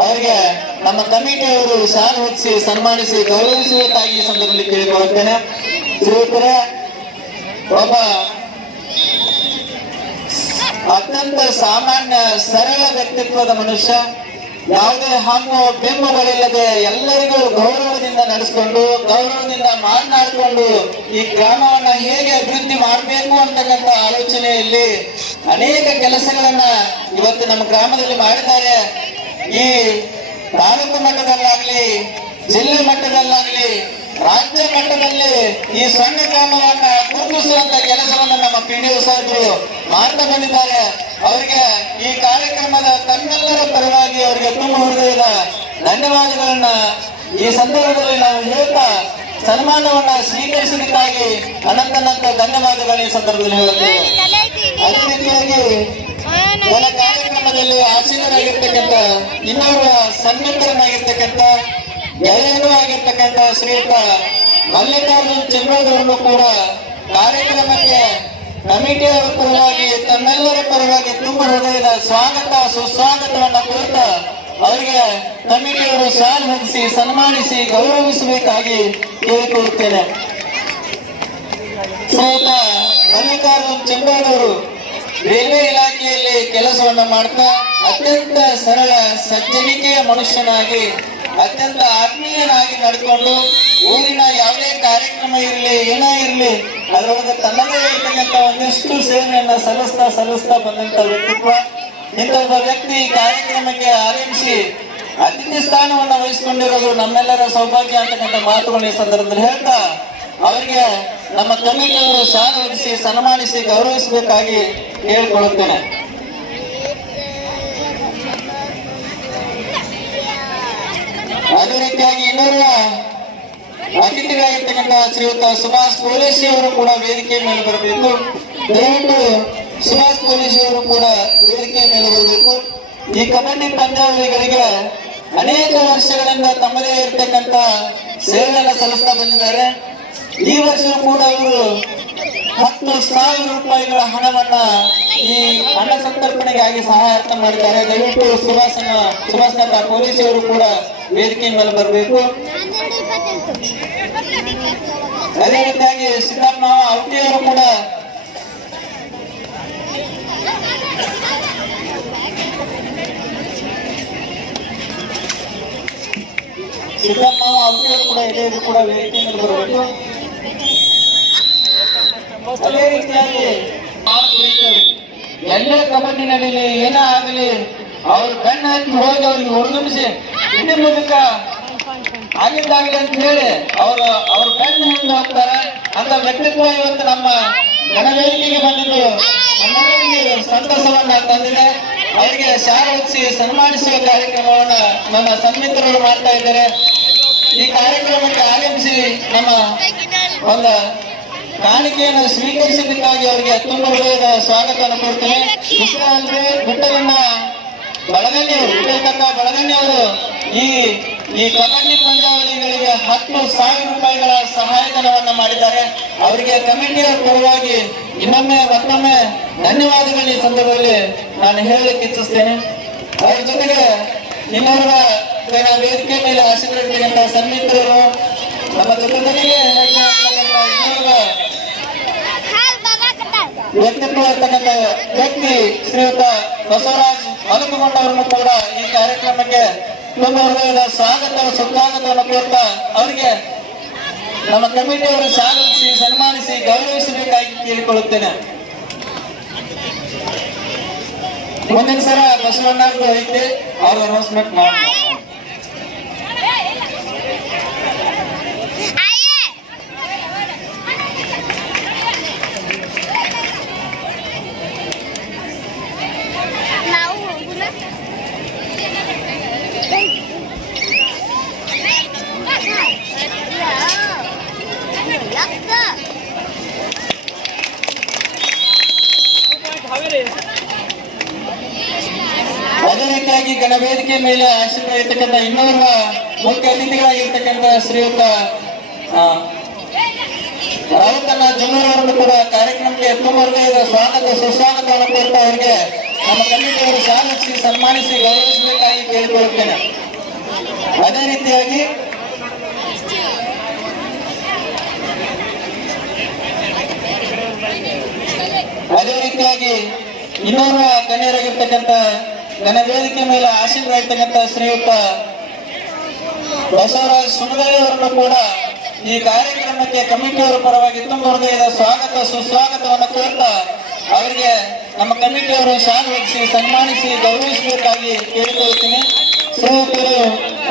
ಅವರಿಗೆ ನಮ್ಮ ಕಮಿಟಿಯವರು ಶಾಲೆ ಹೊದಿಸಿ ಸನ್ಮಾನಿಸಿ ಗೌರವಿಸಬೇಕಾಗಿ ಈ ಸಂದರ್ಭದಲ್ಲಿ ಕೇಳಿಕೊಳ್ಳುತ್ತೇನೆ. ಶ್ರೀಯುತರ ಒಬ್ಬ ಅತ್ಯಂತ ಸಾಮಾನ್ಯ ಸರಳ ವ್ಯಕ್ತಿತ್ವದ ಮನುಷ್ಯ, ಯಾವುದೇ ಹಮ್ಮು ಬೆಂಬಗಳಿಲ್ಲದೆ ಎಲ್ಲರಿಗೂ ಗೌರವದಿಂದ ನಡೆಸಿಕೊಂಡು ಗೌರವದಿಂದ ಮಾತನಾಡಿಕೊಂಡು ಈ ಗ್ರಾಮವನ್ನ ಹೇಗೆ ಅಭಿವೃದ್ಧಿ ಮಾಡಬೇಕು ಅಂತಕ್ಕಂಥ ಆಲೋಚನೆಯಲ್ಲಿ ಅನೇಕ ಕೆಲಸಗಳನ್ನ ಇವತ್ತು ನಮ್ಮ ಗ್ರಾಮದಲ್ಲಿ ಮಾಡಿದ್ದಾರೆ. ಈ ತಾಲೂಕು ಮಟ್ಟದಲ್ಲಾಗ್ಲಿ, ಜಿಲ್ಲೆ ಮಟ್ಟದಲ್ಲಾಗ್ಲಿ, ರಾಜ್ಯ ಮಟ್ಟದಲ್ಲಿ ಈ ಸಣ್ಣ ಗ್ರಾಮವನ್ನ ಗುರುತಿಸುವಂತ ಕೆಲಸವನ್ನು ನಮ್ಮ ಪಿಡಿಒ ಸಾಹೇಬರು ಮಾಡ್ತಾ ಬಂದಿದ್ದಾರೆ. ಅವರಿಗೆ ಈ ಕಾರ್ಯಕ್ರಮದ ತಮ್ಮೆಲ್ಲರ ಪರವಾಗಿ ಅವರಿಗೆ ತುಂಬ ಹೃದಯದ ಧನ್ಯವಾದಗಳನ್ನ ಈ ಸಂದರ್ಭದಲ್ಲಿ ನಾವು ಹೇಳ್ತಾ ಸನ್ಮಾನವನ್ನ ಸ್ವೀಕರಿಸಿದ್ದಕ್ಕಾಗಿ ಅನಂತ ಧನ್ಯವಾದಗಳು ಈ ಸಂದರ್ಭದಲ್ಲಿ ಹೇಳುತ್ತೇವೆ. ಅದೇ ರೀತಿಯಾಗಿ ಕೆಲ ಕಾರ್ಯಕ್ರಮದಲ್ಲಿ ಆಸೀನರಾಗಿರ್ತಕ್ಕಂಥ ಇನ್ನೋರ್ವ ಸನ್ಮಿತ್ರನಾಗಿರ್ತಕ್ಕಂಥ ಗೆಳೆಯನೂ ಆಗಿರ್ತಕ್ಕಂಥ ಶ್ರೀಯುತ ಮಲ್ಲಿಕಾರ್ಜುನ್ ಚೆನ್ನೋದವರನ್ನು ಕೂಡ ಕಾರ್ಯಕ್ರಮಕ್ಕೆ ಕಮಿಟಿಯವರ ಪರವಾಗಿ ತಮ್ಮೆಲ್ಲರ ಪರವಾಗಿ ತುಂಬ ಹೃದಯದ ಸ್ವಾಗತ ಸುಸ್ವಾಗತವನ್ನ ಕುರಿತ ಅವರಿಗೆ ಕಮಿಟಿಯವರು ಶಾಲ್ ಹೊದಿಸಿ ಸನ್ಮಾನಿಸಿ ಗೌರವಿಸಬೇಕಾಗಿ ಕೇಳಿಕೊಳ್ಳುತ್ತೇನೆ. ಶ್ರೀಯುತ ಮಲ್ಲಿಕಾರ್ಜುನ್ ಚೆನ್ನೋದವರು ರೈಲ್ವೆ ಇಲಾಖೆಯಲ್ಲಿ ಕೆಲಸವನ್ನ ಮಾಡ್ತಾ ಅತ್ಯಂತ ಸರಳ ಸಜ್ಜನಿಕೆಯ ಮನುಷ್ಯನಾಗಿ ಅತ್ಯಂತ ಆತ್ಮೀಯನಾಗಿ ನಡ್ಕೊಂಡು ಊರಿನ ಯಾವುದೇ ಕಾರ್ಯಕ್ರಮ ಇರಲಿ ಏನೇ ಇರಲಿ ಅದರೊಳಗೆ ತನ್ನದೇ ಇರ್ತಕ್ಕಂಥ ಒಂದಿಷ್ಟು ಸೇವೆಯನ್ನ ಸಲ್ಲಿಸ್ತಾ ಬಂದಂತ ವ್ಯಕ್ತಿತ್ವ. ಇಂಥ ಒಬ್ಬ ವ್ಯಕ್ತಿ ಕಾರ್ಯಕ್ರಮಕ್ಕೆ ಆಗಮಿಸಿ ಅತಿಥಿ ಸ್ಥಾನವನ್ನ ವಹಿಸಿಕೊಂಡಿರೋದು ನಮ್ಮೆಲ್ಲರ ಸೌಭಾಗ್ಯ ಅಂತಕ್ಕಂಥ ಮಾತುಗಳು ಈ ಸಂದರ್ಭದಲ್ಲಿ ಹೇಳ್ತಾ ಅವರಿಗೆ ನಮ್ಮ ಕಮಿಟಿಯವರು ಶಾಲೆ ಹೊದಿಸಿ ಸನ್ಮಾನಿಸಿ ಗೌರವಿಸಬೇಕಾಗಿ ಕೇಳಿಕೊಳ್ಳುತ್ತೇನೆ. ಅದೇ ರೀತಿಯಾಗಿ ಇನ್ನೋರ್ವ ಅತಿಥಿಗಳಾಗಿರ್ತಕ್ಕಂಥ ಶ್ರೀಯುತ ಸುಭಾಷ್ ಪೊಲೀಸಿ ಅವರು ಕೂಡ ವೇದಿಕೆ ಮೇಲೆ ಬರಬೇಕು. ದಯವಿಟ್ಟು ಸುಭಾಷ್ ಪೊಲೀಸಿ ಅವರು ಕೂಡ ವೇದಿಕೆ ಮೇಲೆ ಬರಬೇಕು. ಈ ಕಬಡ್ಡಿ ಪಂದ್ಯಾವಳಿಗಳಿಗೆ ಅನೇಕ ವರ್ಷಗಳಿಂದ ತಮ್ಮದೇ ಇರತಕ್ಕಂಥ ಸೇವೆಯನ್ನು ಸಲ್ಲಿಸ್ತಾ ಬಂದಿದ್ದಾರೆ. ಈ ವರ್ಷ ಕೂಡ ಅವರು 10,000 ರೂಪಾಯಿಗಳ ಹಣವನ್ನ ಈ ಅನ್ನ ಸಂತರ್ಪಣೆಗಾಗಿ ಸಹಾಯ ಮಾಡಿದ್ದಾರೆ. ದಯವಿಟ್ಟು ಸುಭಾಷ್ ಪೊಲೀಸ್ ಅವರು ಕೂಡ ವೇದಿಕೆ ಮೇಲೆ ಬರಬೇಕು. ಅದೇ ರೀತಿಯಾಗಿ ಸಿದ್ದಪ್ಪ ಔಟಿಯವರು ಕೂಡ ಇದೇ ಕೂಡ ವೇದಿಕೆ ಮೇಲೆ ಬರಬೇಕು. ಅದೇ ರೀತಿಯಾಗಿ ಎಲ್ಲೇ ಕಬಡ್ಡಿ ನಡೀಲಿ ಏನೇ ಆಗಲಿ ಅವ್ರ ಕಣ್ಣು ಹಾಕಿ ಹೋಗಿ ಅವ್ರಿಗೆ ಹುಡುಗಿಸಿ ಇಡೀ ಮೂಲಕ ಆಗಿದ್ದಾಗಲಿ ಅಂತ ಹೇಳಿ ಅವ್ರ ಕಣ್ಣು ಹಿಂದೆ ಹೋಗ್ತಾರೆ ಅಂತ ವ್ಯಕ್ತಿತ್ವ ಇವತ್ತು ನಮ್ಮ ಗಣವೇದಿಕೆಗೆ ಬಂದಿದ್ದು ನಮ್ಮೆಲ್ಲರಿಗೆ ಸಂತಸವನ್ನ ತಂದಿದೆ. ಅವರಿಗೆ ಶಾಲೆ ಹೊದಿಸಿ ಸನ್ಮಾನಿಸುವ ಕಾರ್ಯಕ್ರಮವನ್ನ ನಮ್ಮ ಸನ್ಮಿತ್ರರು ಮಾಡ್ತಾ ಇದ್ದಾರೆ. ಈ ಕಾರ್ಯಕ್ರಮಕ್ಕೆ ಆಗಮಿಸಿ ನಮ್ಮ ಒಂದು ಕಾಣಿಕೆಯನ್ನು ಸ್ವೀಕರಿಸಿದ್ದಕ್ಕಾಗಿ ಅವರಿಗೆ ತುಂಬ ಹೃದಯದ ಸ್ವಾಗತವನ್ನು ಕೊಡ್ತೇನೆ. ಇಷ್ಟ ಅಂದ್ರೆ ಗುಟ್ಟಲಿನ ಬಳಗಣ್ಣಿಯವರು ಈ ಕಬಡ್ಡಿ ಪಂದ್ಯಾವಳಿಗಳಿಗೆ 10,000 ರೂಪಾಯಿಗಳ ಸಹಾಯಧನವನ್ನ ಮಾಡಿದ್ದಾರೆ. ಅವರಿಗೆ ಕಮಿಟಿಯವರ ಪರವಾಗಿ ಮತ್ತೊಮ್ಮೆ ಧನ್ಯವಾದಗಳು ಈ ಸಂದರ್ಭದಲ್ಲಿ ನಾನು ಹೇಳಲಿಕ್ಕೆ ಇಚ್ಛಿಸ್ತೇನೆ. ಅವರ ಜೊತೆಗೆ ಇನ್ನೋರ್ವ ವೇದಿಕೆ ಮೇಲೆ ಆಸೀನರಾಗಿರ್ತಕ್ಕಂಥ ಸನ್ಮಿತ್ರರು ನಮ್ಮ ಜೊತೆಗೆ ವ್ಯಕ್ತಿತ್ವ ಇರ್ತಕ್ಕಂಥ ವ್ಯಕ್ತಿ ಶ್ರೀಯುತ ಬಸವರಾಜ್ ಮಲಕುಗೊಂಡವರನ್ನು ಕೂಡ ಈ ಕಾರ್ಯಕ್ರಮಕ್ಕೆ ತುಂಬ ಹೃದಯದ ಸುಸ್ವಾಗತವನ್ನು ಕೋರ್ತಾ ಅವರಿಗೆ ನಮ್ಮ ಕಮಿಟಿಯವರು ಶಾಲಿಸಿ ಸನ್ಮಾನಿಸಿ ಗೌರವಿಸಬೇಕಾಗಿ ಕೇಳಿಕೊಳ್ಳುತ್ತೇನೆ. ಮುಂದಿನ ಸಲ ಬಸವಣ್ಣವ್ರದ್ದು ಐತೆ ಅವ್ರ ಅನೌನ್ಸ್ಮೆಂಟ್ ಮಾಡಿ. ಅದೇ ರೀತಿಯಾಗಿ ಗಣವೇದಿಕೆ ಮೇಲೆ ಆಶೀರ್ವದಿರ್ತಕ್ಕಂಥ ಇನ್ನೋರ್ವ ಮುಖ್ಯ ಅತಿಥಿಗಳಾಗಿರ್ತಕ್ಕಂಥ ಶ್ರೀಯುತ ರಾವತನ ಜುನ್ನೂರವರನ್ನು ಕೂಡ ಕಾರ್ಯಕ್ರಮಕ್ಕೆ ತುಂಬ ಹೃದಯದ ಸುಸ್ವಾಗತವನ್ನು ಕೋರ್ತಾ ಅವರಿಗೆ ನಮ್ಮ ಕಮಿಟಿಯವರು ಶಾಲೆ ಸನ್ಮಾನಿಸಿ ಗೌರವಿಸಬೇಕಾಗಿ ಕೇಳಿಕೊಳ್ಳುತ್ತೇನೆ. ಅದೇ ರೀತಿಯಾಗಿ ಇನ್ನೋರ್ವ ಗಣ್ಯರಾಗಿರ್ತಕ್ಕಂಥ ಘನವೇದಿಕೆ ಮೇಲೆ ಆಸೀನರಾಗಿರ್ತಕ್ಕಂಥ ಶ್ರೀಯುತ ಬಸವರಾಜ್ ಸುಣಗಳ್ಳಿ ಅವರನ್ನು ಕೂಡ ಈ ಕಾರ್ಯಕ್ರಮಕ್ಕೆ ಕಮಿಟಿಯವರ ಪರವಾಗಿ ತುಂಬ ಹೃದಯದ ಸ್ವಾಗತ ಸುಸ್ವಾಗತವನ್ನು ಕೋರ್ತಾ ಅವರಿಗೆ ನಮ್ಮ ಕಮಿಟಿಯವರು ಶಾಲು ಹೊದಿಸಿ ಸನ್ಮಾನಿಸಿ ಗೌರವಿಸಬೇಕಾಗಿ ಕೇಳಿಕೊಳ್ಳುತ್ತೀನಿ. ಶ್ರೀಯುತರು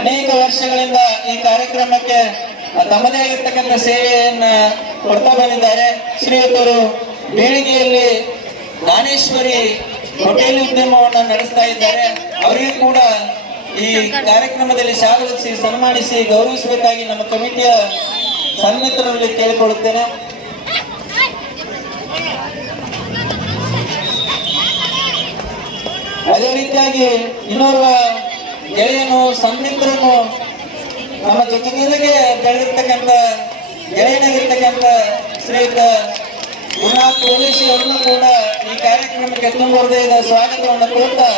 ಅನೇಕ ವರ್ಷಗಳಿಂದ ಈ ಕಾರ್ಯಕ್ರಮಕ್ಕೆ ತಮ್ಮದೇ ಆಗಿರ್ತಕ್ಕಂಥ ಸೇವೆಯನ್ನ ಕೊಡ್ತಾ ಬಂದಿದ್ದಾರೆ. ಶ್ರೀಯುತರು ಬೇಳಿಗೆಯಲ್ಲಿ ದಾನೇಶ್ವರಿ ಹೋಟೆಲ್ ಉದ್ಯಮವನ್ನು ನಡೆಸ್ತಾ ಇದ್ದಾರೆ. ಅವರಿಗೂ ಕೂಡ ಈ ಕಾರ್ಯಕ್ರಮದಲ್ಲಿ ಶಾಲು ಹೊದಿಸಿ ಸನ್ಮಾನಿಸಿ ಗೌರವಿಸಬೇಕಾಗಿ ನಮ್ಮ ಕಮಿಟಿಯ ಸನ್ಮಿತ್ರರಲ್ಲಿ ಕೇಳಿಕೊಳ್ಳುತ್ತೇನೆ. ಅದೇ ರೀತಿಯಾಗಿ ಇನ್ನೋರ್ವ ಗೆಳೆಯನು ಸನ್ಮಿತ್ರನು ನಮ್ಮ ಜೊತೆಗೆ ಬೆಳೆದಿರ್ತಕ್ಕಂಥ ಗೆಳೆಯನಾಗಿರ್ತಕ್ಕಂಥ ಶ್ರೀಯುತ ಗುರುನಾಥ್ ಪೊಲೀಸ್ ಅವರನ್ನು ಕೂಡ ಈ ಕಾರ್ಯಕ್ರಮಕ್ಕೆ ತುಂಬ ಹೃದಯದ ಸ್ವಾಗತವನ್ನು ಕೋರ್ತಾ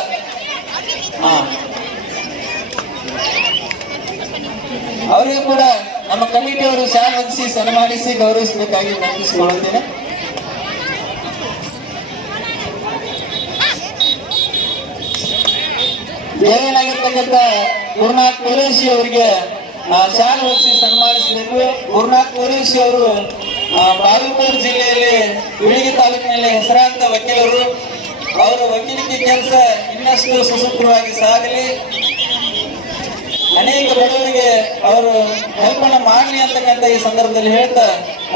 ಅವರಿಗೂ ಕೂಡ ನಮ್ಮ ಕಮಿಟಿಯವರು ಶಾಲೆ ಹೊದಿಸಿ ಸನ್ಮಾನಿಸಿ ಗೌರವಿಸಬೇಕಾಗಿ ವಿನಂತಿಸಿಕೊಳ್ಳುತ್ತೇನೆ. ಗೆಳೆಯನಾಗಿರ್ತಕ್ಕಂಥ ಗುರುನಾಥ್ ಪೊಲೀಸಿ ಅವರಿಗೆ ಶಾಲೆ ಹೊದಿಸಿ ಸನ್ಮಾನಿಸಬೇಕು. ಗುರುನಾಥ್ ಪೊಲೀಸಿ ಅವರು ಬಾಗಲಕೋಟೆ ಜಿಲ್ಲೆಯಲ್ಲಿ ಬಿಳಿಗಿ ತಾಲೂಕಿನಲ್ಲಿ ಹೆಸರಾಂತ ವಕೀಲರು. ಅವರ ವಕೀಲಿಕೆ ಕೆಲಸ ಇನ್ನಷ್ಟು ಸುಸೂತ್ರವಾಗಿ ಸಾಗಲಿ, ಅನೇಕ ಬಡವರಿಗೆ ಅವರು ಹೆಲ್ಪನ್ನು ಮಾಡಲಿ ಅಂತಕ್ಕಂಥ ಈ ಸಂದರ್ಭದಲ್ಲಿ ಹೇಳ್ತಾ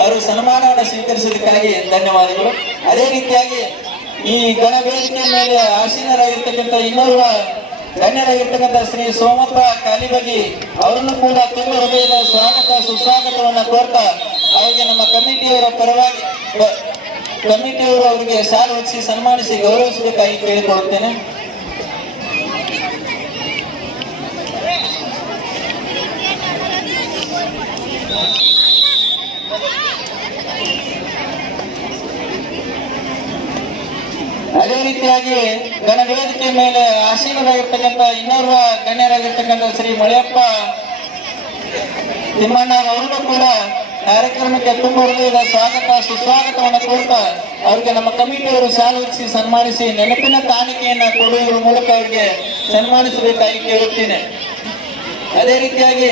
ಅವರು ಸನ್ಮಾನವನ್ನು ಸ್ವೀಕರಿಸೋದಕ್ಕಾಗಿ ಧನ್ಯವಾದಗಳು. ಅದೇ ರೀತಿಯಾಗಿ ಈ ಗಣವೇದಿಕೆ ಮೇಲೆ ಆಸೀನರಾಗಿರ್ತಕ್ಕಂಥ ಇನ್ನೋರ್ವ ಗಣ್ಯರಾಗಿರ್ತಕ್ಕಂಥ ಶ್ರೀ ಸೋಮಪ್ಪ ಕಾಲಿಬಗಿ ಅವರನ್ನು ಕೂಡ ತುಂಬ ಹೃದಯದ ಸ್ವಾಗತ ಸುಸ್ವಾಗತವನ್ನು ಕೋರ್ತಾ ಅವರಿಗೆ ನಮ್ಮ ಕಮಿಟಿಯವರ ಪರವಾಗಿ ಕಮಿಟಿಯವರು ಅವರಿಗೆ ಶಾಲು ಹೊದಿಸಿ ಸನ್ಮಾನಿಸಿ ಗೌರವಿಸಬೇಕಾಗಿ ಕೇಳಿಕೊಳ್ಳುತ್ತೇನೆ. ಅದೇ ರೀತಿಯಾಗಿ ಗಣವೇದಿಕೆ ಮೇಲೆ ಆಸೀನರಾಗಿರ್ತಕ್ಕಂಥ ಇನ್ನೋರ್ವ ಗಣ್ಯರಾಗಿರ್ತಕ್ಕಂಥ ಶ್ರೀ ಮಳೆಯಪ್ಪ ತಿಮ್ಮಣ್ಣ ಅವರನ್ನು ಕೂಡ ಕಾರ್ಯಕ್ರಮಕ್ಕೆ ತುಂಬ ಹೃದಯದ ಸ್ವಾಗತ ಸುಸ್ವಾಗತವನ್ನು ಕೋರ್ತಾ ಅವರಿಗೆ ನಮ್ಮ ಕಮಿಟಿಯವರು ಶಾಲು ಹೊದಿಸಿ ಸನ್ಮಾನಿಸಿ ನೆನಪಿನ ಕಾಣಿಕೆಯನ್ನ ಕೊಡುವುದರ ಮೂಲಕ ಅವರಿಗೆ ಸನ್ಮಾನಿಸಬೇಕಾಗಿ ಕೇಳುತ್ತೇನೆ. ಅದೇ ರೀತಿಯಾಗಿ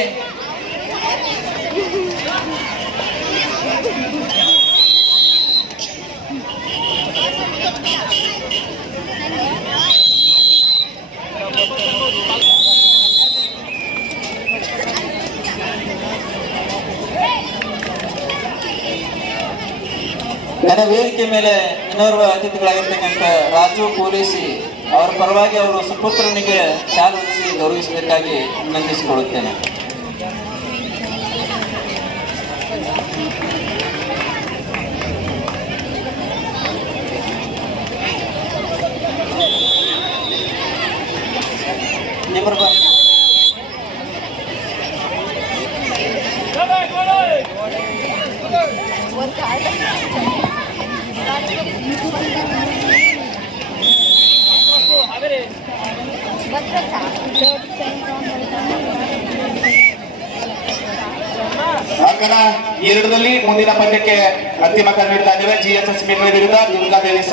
ವೇದಿಕೆ ಮೇಲೆ ಇನ್ನೋರ್ವ ಅತಿಥಿಗಳಾಗಿರ್ತಕ್ಕಂಥ ರಾಜು ಪೊಲೀಸಿ ಅವರ ಪರವಾಗಿ ಅವರು ಸುಪುತ್ರನಿಗೆ ಶಾಲು ಹೊದಿಸಿ ಗೌರವಿಸಬೇಕಾಗಿ ವಿನಂತಿಸಿಕೊಳ್ಳುತ್ತೇನೆ. ಅಂಕಣ 2ರಲ್ಲಿ ಮುಂದಿನ ಪಂದ್ಯಕ್ಕೆ ಅಂತಿಮ ಕರೆ ನೀಡ್ತಾ ಇದ್ದೇವೆ. ಜಿಎಚ್ಎಸ್ ಮೇಕ್ರಿ ವಿರುದ್ಧ ದುರ್ಗಾದೇವಿ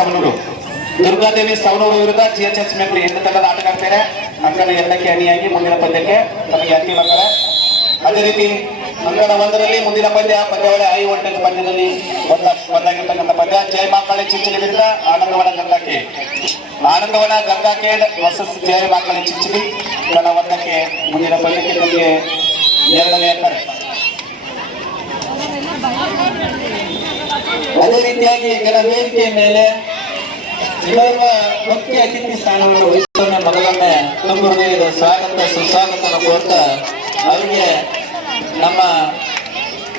ಸವನೂರು ವಿರುದ್ಧ ಜಿಎಚ್ಎಸ್ ಮೇಕ್ರಿ ಎಂದು ತಂಡದ ಆಟಗಾರ್ತಾರೆ. ಅಂಕಣ 2ಕ್ಕೆ ಅಣಿಯಾಗಿ ಮುಂದಿನ ಪಂದ್ಯಕ್ಕೆ ತಮಗೆ ಅಂತಿಮ ಕರೆ. ಅದೇ ರೀತಿ ಅಂಕಣ 1ರಲ್ಲಿ ಮುಂದಿನ ಪಂದ್ಯಾವಳಿ ಹೈ ವೋಲ್ಟೇಜ್ ಪಂದ್ಯದಲ್ಲಿ ಒಂದಾಗಿರ್ತಕ್ಕಂಥ ಪಂದ್ಯ ಜಯಮಾಕಳಿ ಚಿಂಚಲಿ ವಿರುದ್ಧ ಆನಂದವನ ಗಂಗಾಖೇಡ್ ವರ್ಸಸ್ ಜಯಮಾಕಳಿ ಚಿಂಚಲಿ. ಅಂಕಣ 1ಕ್ಕೆ ಮುಂದಿನ ಪಂದ್ಯಕ್ಕೆ ತಮಗೆ 2ನೇ ಕರೆ. ಅದೇ ರೀತಿಯಾಗಿ ವೇದಿಕೆಯ ಮೇಲೆ ಇನ್ನೋರ್ವ ಮುಖ್ಯ ಅತಿಥಿ ಸ್ಥಾನವನ್ನು ವಹಿಸುವ ಮೊದಲೊಮ್ಮೆ ತುಂಬ ಹೃದಯದ ಸ್ವಾಗತ ಸುಸ್ವಾಗತನ ಕೋರ್ತಾ ಅವರಿಗೆ ನಮ್ಮ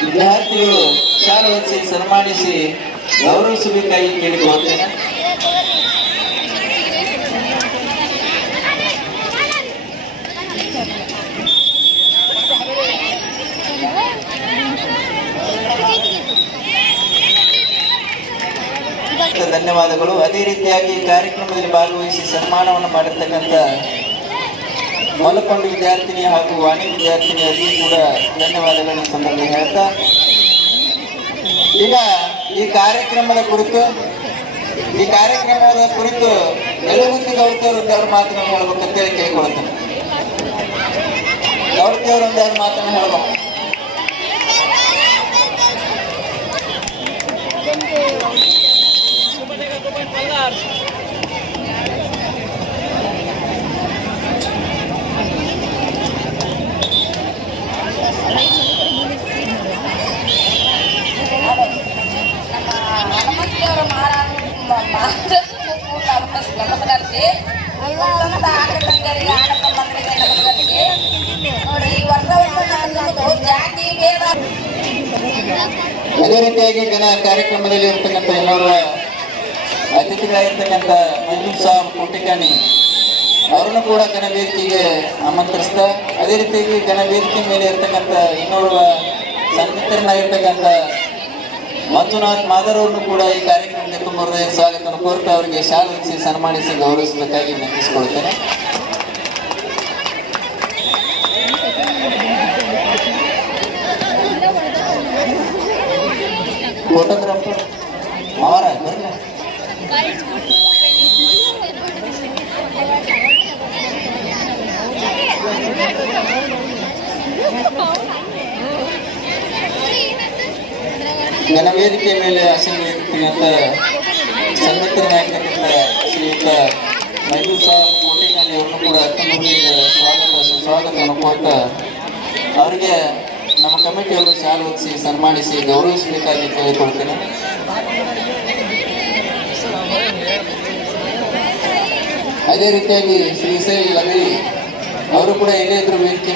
ವಿದ್ಯಾರ್ಥಿಗಳು ಶಾಲು ಹೊದಿಸಿ ಸನ್ಮಾನಿಸಿ ಗೌರವಿಸಬೇಕಾಗಿ ಕೇಳಿಕೊಳ್ಳುತ್ತೇನೆ. ಧನ್ಯವಾದ. ಧನ್ಯವಾದಗಳು. ಅದೇ ರೀತಿಯಾಗಿ ಈ ಕಾರ್ಯಕ್ರಮದಲ್ಲಿ ಭಾಗವಹಿಸಿ ಸನ್ಮಾನವನ್ನು ಮಾಡಿರ್ತಕ್ಕಂಥ ಮಲಕೊಂಡ ವಿದ್ಯಾರ್ಥಿನಿ ಹಾಗೂ ವಾಣಿ ವಿದ್ಯಾರ್ಥಿನಿಯರಿಗೂ ಕೂಡ ಧನ್ಯವಾದಗಳನ್ನು ಸಂದರ್ಭ ಹೇಳ್ತಾ, ಈಗ ಈ ಕಾರ್ಯಕ್ರಮದ ಕುರಿತು ಎಳುಗುತ್ತಿ ಗೌಡ್ತಿಯವರು ಒಂದೆರಡು ಮಾತನ್ನು ಹೇಳ್ಬೇಕಂತೇಳಿ ಕೇಳಿಕೊಳ್ತೇನೆ. ಗೌಡ್ತಿಯವರು ಒಂದೆರಡು ಮಾತನ್ನು ಹೇಳ್ಬೇಕು. ಅದೇ ರೀತಿಯಾಗಿ ಕಾರ್ಯಕ್ರಮದಲ್ಲಿ ಇರ್ತಕ್ಕಂಥ ಎಲ್ಲರ ಅತಿಥಿಗಳಾಗಿರ್ತಕ್ಕಂಥ ಮಂಜು ಸಾಬ್ ಕೋಟಿಕಾನಿ ಅವರನ್ನು ಕೂಡ ವೇದಿಕೆಗೆ ಆಮಂತ್ರಿಸ್ತಾ, ಅದೇ ರೀತಿಯಾಗಿ ವೇದಿಕೆ ಮೇಲೆ ಇರ್ತಕ್ಕಂಥ ಇನ್ನೋರ್ವ ಸನ್ಮಿತ್ರನಾಗಿರ್ತಕ್ಕಂಥ ಮಂಜುನಾಥ್ ಮಾದರ್ ಅವರನ್ನು ಕೂಡ ಈ ಕಾರ್ಯಕ್ರಮಕ್ಕೆ ತುಂಬ ಹೃದಯ ಸ್ವಾಗತವನ್ನು ಕೋರ್ತಾ ಅವರಿಗೆ ಶಾಲೆ ಹೊದಿಸಿ ಸನ್ಮಾನಿಸಿ ಗೌರವಿಸಬೇಕಾಗಿ ವಿನಂತಿಸಿಕೊಳ್ತೇನೆ. ಫೋಟೋಗ್ರಾಫರ್ ಅವರ ಬರಲ್ಲ ವೇದಿಕೆ ಮೇಲೆ ಆಸೀನರಾಗಿರ್ತಕ್ಕಂಥ ಸನ್ಮಿತ್ರನಾಗಿರ್ತಕ್ಕಂಥ ಶ್ರೀಯುತ ಮಂಜು ಸಾಬ್ ಕೋಟಿಕಾನಿ ಅವರನ್ನು ಕೂಡ ಸುಸ್ವಾಗತವನ್ನು ಕೋರ್ತಾ ಅವರಿಗೆ ನಮ್ಮ ಕಮಿಟಿಯವರು ಶಾಲೆ ಹೊದಿಸಿ ಸನ್ಮಾನಿಸಿ ಗೌರವಿಸಬೇಕಾಗಿ ಕೇಳಿಕೊಳ್ತೇನೆ. ಅದೇ ರೀತಿಯಾಗಿ ಶ್ರೀ ಲಗರಿ ಅವರು ಕೂಡ ಇಲ್ಲೇ ಇದ್ರು ವೇದಿಕೆ